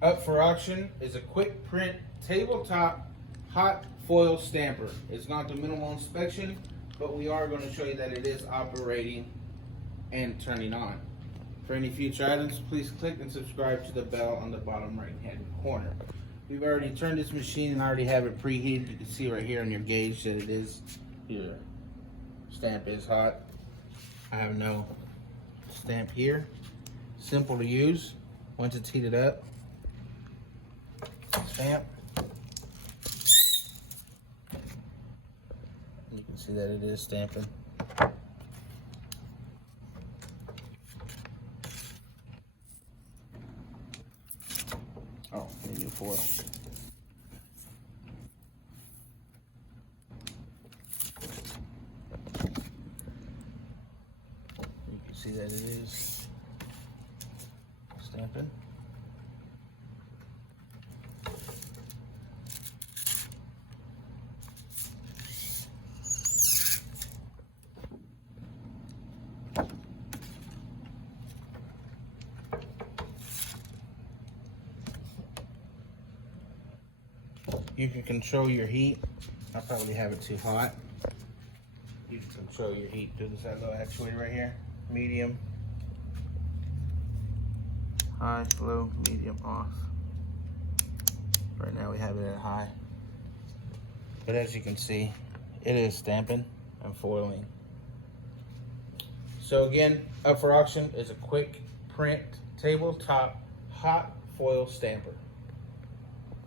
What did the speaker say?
Up for auction is a quick print tabletop hot foil stamper. It's not the minimal inspection, but we are going to show you that it is operating and turning on. For any future items, please click and subscribe to the bell on the bottom right hand corner. We've already turned this machine and I already have it preheated. You can see right here on your gauge that it is, your stamp is hot. I have no stamp here. Simple to use. Once it's heated up, stamp. You can see that it is stamping. Oh, maybe a foil. You can see that it is stamping. You can control your heat. I probably have it too hot. You can control your heat through this little actuator right here. Medium, high, low, medium, off. Right now we have it at high. But as you can see, it is stamping and foiling. So again, up for auction is a quick print tabletop hot foil stamper.